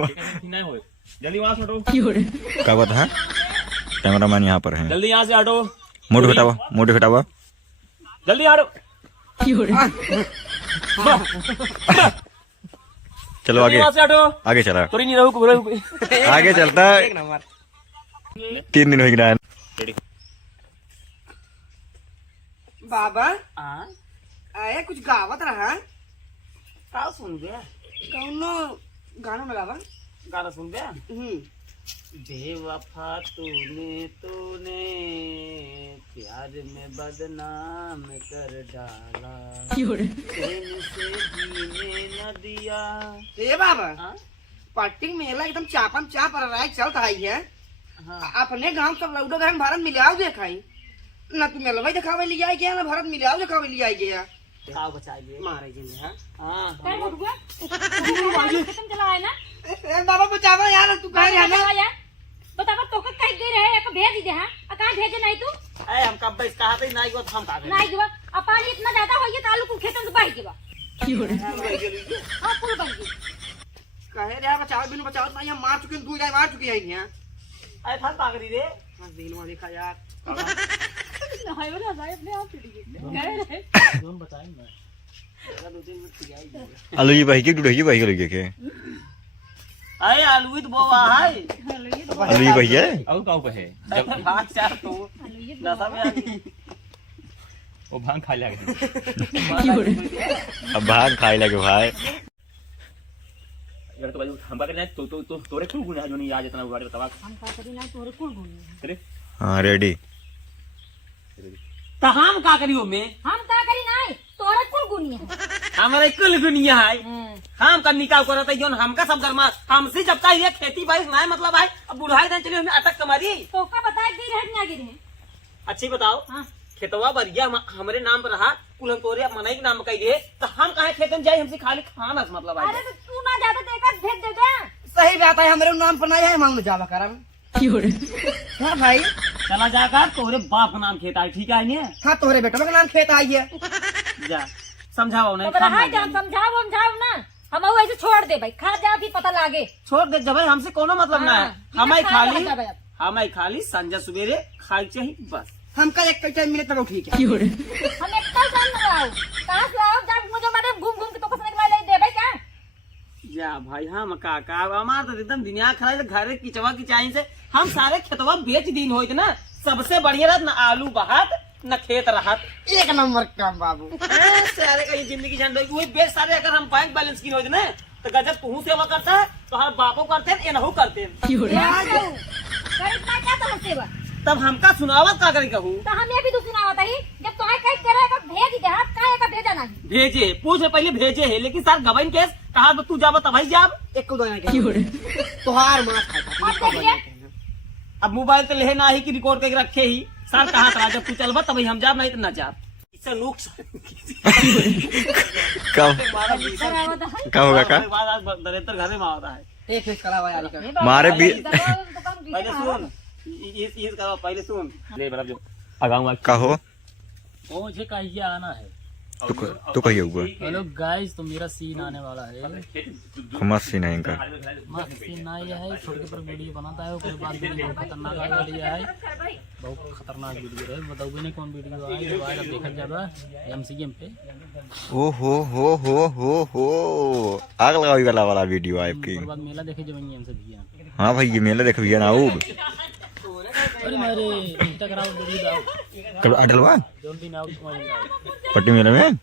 जल्दी वहाँ से हटो। क्या बात है? कैमरामैन यहाँ पर है। जल्दी यहाँ से हटो। मोटू हटावा, मोटू हटावा। जल्दी हटो। चलो आगे, वहाँ से हटो। आगे चला, थोड़ी नहीं रहू आगे चलता है। 3 दिन हो गया। बाबा आए कुछ गावत रहा का सुन गया? कौनो गाना में गावा गाना सुन गया? बेवफा तूने प्यार में बदनाम कर डाला, प्रेम से जीने न दिया। ए बाबा पट्टी मेला एकदम चापम चाप रहा है, चलता है। अपने गांव सब लौटो गए भारत मिलाओ देखाई ना, तू मेलवा दिखावे लिया है क्या ना भारत मिलाओ दिखावे लिया है क्या? का बचाइए मारे जी हां खत्म चला है ना। बाबा बचावा यार, तू कह रहा है यार बतावा तो का कह दे रहे एक भेज दे। हां का भेजे नहीं तू? ए हम कब बस कहा थे नहीं, वो हम का नहीं देवा। अब पानी इतना ज्यादा होई तो आलू को खेतन से बह देवा। हां फूल बन गई। कहे रे बचाओ बिन बचाओ नहीं, हम मार चुके हैं, तू जाए मार चुकी है यहां। ए था पागरी रे। दिन में देखा यार हाय वाला भाई अपने आप पिट गए कह रहे जोन बताएंगे मैं 2-3 मिनट की आई। आलू जी भाई के डुडही भाई के लगे के अरे आलू तो बोवा है। आलू जी भैया और काऊ पे है जब भाग चार तो नशा में आ गई। वो भांग खा लिया। अब भाग खाए लगे भाई। यार तो भाई हम बात करना तो तोरे कुल गुना जो नहीं आज इतना उगाड़ बतावा। हम का करी ना तोरे कुल गुनी अरे हाँ रेडी। तो हम का करियो में? हम का करी नहीं तोरे कुल गुनी है। हमारे कुल दुनिया है। हम का निकाह करत है जोन हमका सब गरमा हमसे जब का ये खेती बाड़ी ना मतलब है। अब बुढ़ाई दिन चले हमें अटक कमारी तो का बताए गिर है ना गिर है। अच्छी बताओ। खेतवा बरिया हमारे नाम पर रहा, कुल हम तोरे मनाई के नाम कही दे तो हम कहे खेतन जाए, हमसे खाली खाना मतलब अरे तो तू ना ज्यादा देकर भेज दे दे। सही बात है, हमारे नाम पर नहीं है, हम जावा करम। हाँ भाई चला जाकर तोरे बाप का नाम खेत आई, ठीक है नहीं? हाँ तोरे बेटा का नाम खेत आई है। जा समझाओ नहीं तो रहा जान समझाओ ना। हम ऐसे छोड़ दे भाई, खा जा भी पता लागे। छोड़ दे जब हमसे कोनो मतलब ना है। हमें खाली संजय सवेरे खाई चाहिए बस। हमका एक टाइम मिले तो ठीक है। हम एक कल जान लगाओ कहां से आओ जब मुझे मैडम घूम घूम के तो कसने के ले दे भाई क्या? जा भाई हम काका हमार तो एकदम दुनिया खराब घर किचवा की चाइन से हम सारे खेतवा बेच दिन होइत ना, सबसे बढ़िया रहत ना आलू बहात न खेत रहत। एक नंबर काम बाबू। सारे का ये जिंदगी झंडो वही बेच सारे अगर हम बैंक बैलेंस की होइत ना तो गजब तू सेवा करता है तो हम बापो करते हैं एनहु करते हैं। क्या समझते बा? तब हमका सुनावत का करी कहूँ तो हम ये भी तो सुनावत है जब तो है कहीं करेगा भेज दे। हाथ काहे का भेजा नहीं भेजे पूछ पहले भेजे है, लेकिन सर गवाइन केस कहा तू जाब तब जाब एक दो तोहार मां अब देखिए अब मोबाइल तो ले ना ही कि रिकॉर्ड करके रखे ही सर कहा था जब तू चलबा तब हम जाब नहीं तो न जाब। इससे नुकसान क्या होगा का दरेतर घर में आता है। एक फेस करा यार का मारे भी पहले सुन ये करो पहले सुन ले बराबर जो आगाऊ का हो मुझे कहिए आना है। तो कहिए ऊपर हेलो गाइस, तो मेरा सीन आने वाला है। मस्त सीन है इनका। मस्त सीन ना ये है, छोटे पर वीडियो बनाता है उसके बाद वीडियो बहुत खतरनाक आने वाली है। बहुत खतरनाक वीडियो है, बताओगे नहीं कौन वीडियो है जो आएगा देखा जाएगा MCM पे। ओ हो आग लगाई वाला वीडियो है आपकी। उसके बाद मेला देखे जाएंगे हमसे भैया। हाँ भाई ये मेला देख भैया ना आऊब। अरे मेरे इंस्टाग्राम वीडियो दाओ कल अडलवा जोन भी ना तुम्हारे पट्टी मेला में अरे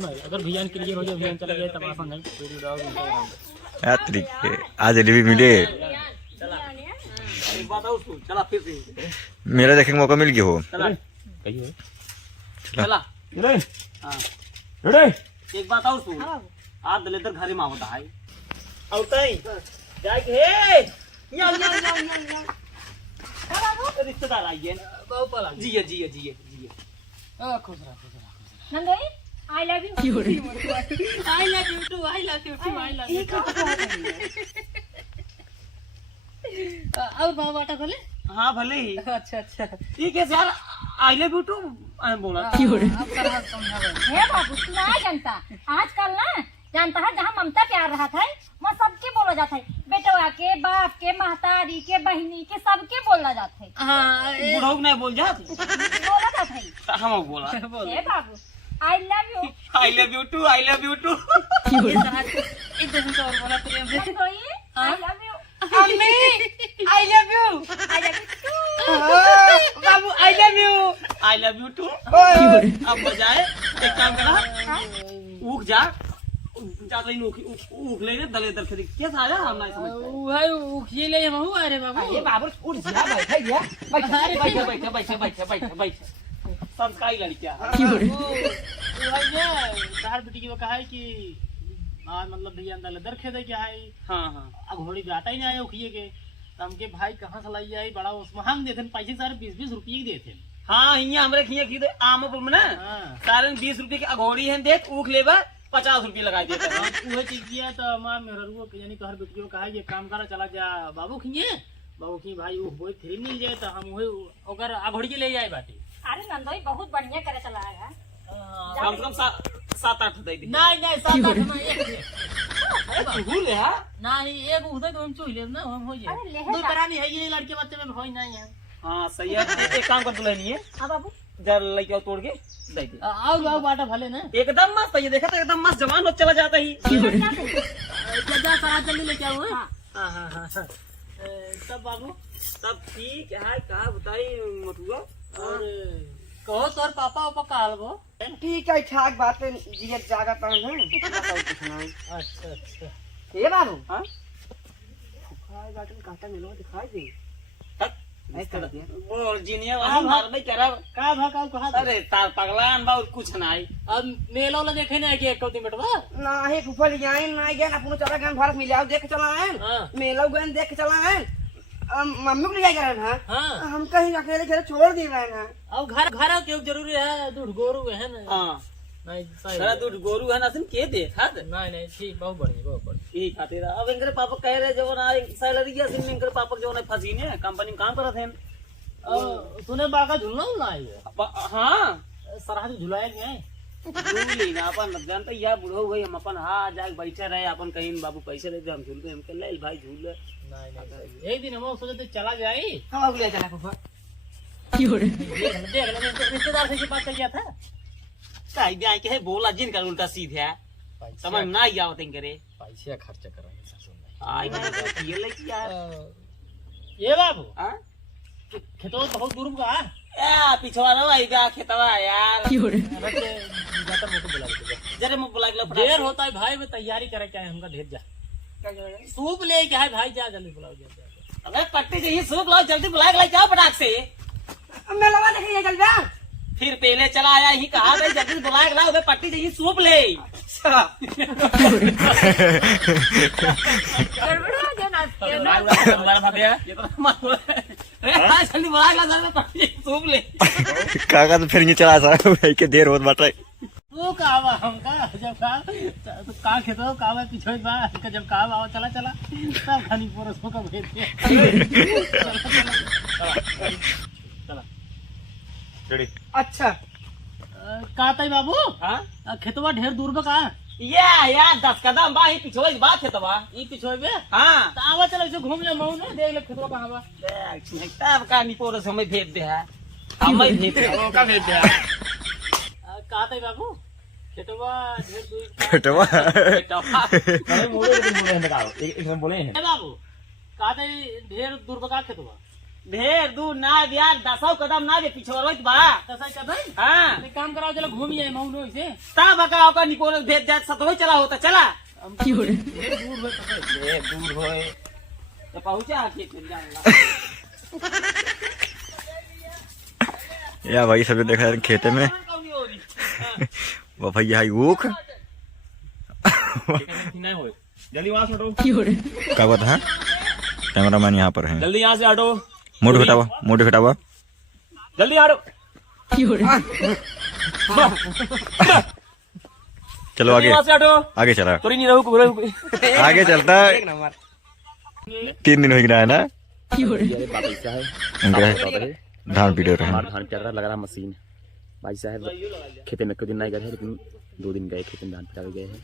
भाई अगर भैया क्लियर हो जाए, भैया चला जाए तब अपन वीडियो दाओ इंस्टाग्राम पे। तरीके आज रिव्यू मिले बताओ उसको चला फिर से मेला देखने का मौका मिल गया हो। चला कहिए चला रे हाँ रे एक बात और सुन आप दलेतर घरे में होता है औतई जाके हे या रिश्तेदार आइए जिए जिए जिए जिए खुश रह नंदोई I love you. I love you too I love you too I love you. और बाबा बाटा बोले हाँ भले ही अच्छा अच्छा ठीक है यार आई लव यू टू बोला हे बाबू तू नहीं जानता आजकल ना जानता है जहाँ ममता प्यार रहा था वहाँ सबके बोला जाता है, बेटवा के, बाप के, महतारी के, बहनी के, सबके बोला जाता है। बुढ़ऊ नहीं बोल जा बोला जाता है। हम बोला ए बाबू, I love you. I love you too, I love you too. I love you. अम्मी I love you. I love you. बाबू I love you. I love you too. अब बजाए एक काम करा, उठ जा ज्यादा ही उठ लेने दले दल फिर क्या सारा हम नहीं समझते। भाई उखिए ले हम अरे बाबू अरे बाबू उठ जा, बैठा गया, बैठा बैठे बैठे बैठे बैठे बैठे बैठे संस्कारी लड़कियां। तार बेटी को कहा है कि आज मतलब भैया अंदर लदर खेदे क्या है। हाँ हाँ अब घोड़ी जाता ही नहीं आया उखिए के, तो हमके भाई कहाँ से लाई आई बड़ा उसमें हम देते पैसे सारे 20-20 रुपये की देते। हाँ यहाँ हमरे खिया खीदे आमपुर में ना सारे 20 रुपये की अघोड़ी है देख, ऊख लेबा 50 रुपये लगा देते हैं। वह चीज किया तो माँ मेहरुआ यानी तो हर बेटी को कहा ये काम करा चला जा बाबू खिए बाबू की भाई वो बोई फ्री मिल जाए तो हम वही ओकर अघोड़ी के ले जाए बाटी। अरे नंदोई बहुत बढ़िया करे चला है। कम से कम 7-8 दे दी। नहीं 7-8 में एक भूल है नहीं एक उधर तो हम चुह ले ना हम हो जाए अरे ले दो तरह नहीं है ये लड़के बच्चे में भोज नहीं है। हाँ सही है। एक काम कर दुल्हनी है हाँ बाबू, जर लेके तोड़ के दे दे। आओ बाटा भले ना एकदम मस्त है, ये देखा तो एकदम मस्त जवान हो चला जाता ही। जा सारा जल्दी लेके आओ। हाँ हाँ हाँ तब बाबू सब ठीक है, कहा बताई मथुआ। और कहो तोर पापा उपा काल वो। ठीक है, ठाक बात है, जिया जागा पान है। अच्छा अच्छा ए बाबू हाँ खाए बाटन काटा मिलो दिखाई दे। ऐसा कर दिया वो जीनिया वाला मार में करा का भा कहा अरे तार पगलान बा और कुछ नहीं। अब मेला वाला देखे ना कि एक दिन बेटवा ना है फुफल जाए ना गया अपन चला गए भारत मिलाओ देख के चला है। हाँ। मेला गए देख के चला है। मम्मी को ले जाए रहे हैं। हाँ हम कहीं अकेले घर छोड़ दे रहे हैं। अब घर क्यों जरूरी है दूध गोरू है ना। हाँ नहीं सही तेरा दूध गोरू है ना तुम के देखा दे नहीं ठीक बहुत बढ़िया ठीक है तेरा। अब इनके पापा कह रहे जो ना सैलरी या सिम इनके पापा जो ना फंसी ने कंपनी में काम करत हैं। तूने बाका झूलना उलना है हाँ सराह झुलाया नहीं है झूल ली ना अपन जानता यार बुढ़ो गई हम अपन हाँ जाके बैठे रहे अपन कहीं बाबू पैसे दे दे हम झूल हम कह ले भाई झूल ले। नहीं एक दिन हम सोचे चला जाए हम ले चला फुफा। देख ले रिश्तेदार से बात कर गया था कहीं भी आके है बोला जिनका उल्टा सीधे है समझ ना ही आवत करे पैसे खर्च कर रहे हैं आई ना ये ले यार। ये बाबू हां खेतों बहुत दूर का है ए पिछवा ना भाई का खेतवा यार जाता मुझे बुला जरे मुंह बुला के देर होता है भाई में तैयारी करे क्या है हमका ढेर जा सूप ले क्या है भाई जा जल्दी बुलाओ जा अबे पट्टी चाहिए सूप लाओ जल्दी बुला के ला जाओ पटाख से। मेला देखिए चल जा। फिर पहले चला आया ही कहा भाई जल्दी बुला के लाओ बे पट्टी चाहिए सूप ले। ये तो मालूम है। अरे जल्दी बुला के ला जल्दी पट्टी चाहिए सूप ले। काका तो फिर ये चला सा भाई के देर होत बाटे। तू कावा हमका जब का खेतो कावा पीछे बा जब कावा आओ चला चला सब खानी परसों का भेज दे रेडी अच्छा कहता बाबू हाँ खेतवा ढेर दूर में कहा यार 10 कदम बा ही पिछवा की बात है तो बा ये पीछे बे हाँ तो आवा चलो इसे घूम ले मऊ ने देख ले खेतवा कहाँ बा तब का निपोर समय भेज दे है हमें भेज दे का भेज दे कहता बाबू खेतवा ढेर दूर बेटवा अरे मोड़े हैं बताओ एक बोले हैं बाबू कहता ढेर दूर में कहा खेतवा ढेर दूर ना यार 10 कदम ना जे पिछवा रोइत बा दसा कदम हाँ एक काम कराओ चलो घूम जाए मऊ ने इसे तब का का निपोर भेज दे सतोई चला होता चला ढेर दूर है दूर होए तो पहुंचा के फिर जाऊंगा। या भाई सब देखा खेते में वो भैया ऊख नहीं हो जल्दी वहां से हटो। क्या बात है कैमरामैन यहाँ पर है। जल्दी यहाँ से हटो। मोटू हटावा जल्दी हटो। चलो आगे यहाँ से हटो। आगे चला थोड़ी नहीं रहू आगे चलता 3 दिन हो गया है ना उनका धान पीटे रहे धान चल रहा लग रहा मशीन भाई साहब खेते में कोई दिन नहीं गए लेकिन 2 दिन गए खेत में धान पिटा गए हैं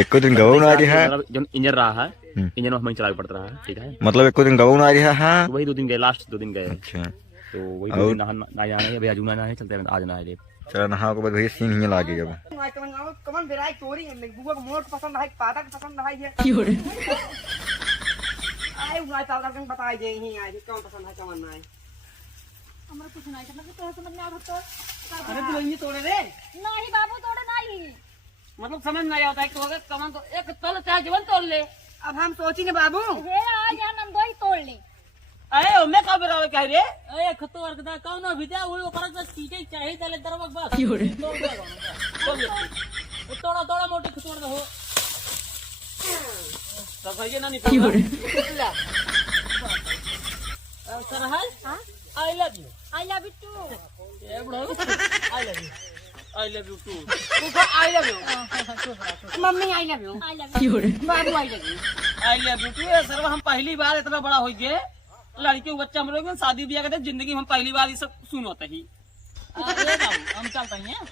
एक को दिन गवो ना रहा है जो इंजन रहा है इंजन में हमें चला पड़ता रहा है ठीक है मतलब एक को दिन गवो ना रहा है तो वही 2 दिन गए लास्ट 2 दिन गए अच्छा तो वही 2 दिन ना जाना है भैया जूना ना है चलते हैं आज ना है ले चलो नहा के बाद भैया सीन ही लागे अब कमन बेराई तोरी है बुआ को मोट पसंद है पाता के पसंद है ये आए उनाई तावदा के बताई दे ही आए कौन पसंद है कौन नहीं हमरा कुछ नहीं समझ तो समझ में आवत तो अरे तू नहीं तोड़े रे नहीं बाबू तोड़े नहीं मतलब समझ नहीं आता है तो अगर कमान तो एक तल चाहे जीवन तोड़ ले अब हम सोची ने बाबू हे आज हम दो ही तोड़ ले अरे मैं का बेरावे कह रे ए खतो अर्गदा कौन बिदा वो ऊपर से सीटे चाहिए तले दरवक बस तोड़ा तोड़ा मोटे खतोड़ दो सब भैया ना नहीं सर हां I love you I love you too ए बड़ो I love you I love you too I love you मम्मी I love you I love you बाबू I love you I love you too sir हम पहली बार इतना बड़ा हो गए लड़की को बच्चा हम लोग शादी ब्याह करते जिंदगी में हम पहली बार ये सब सुनते ही हम चलते हैं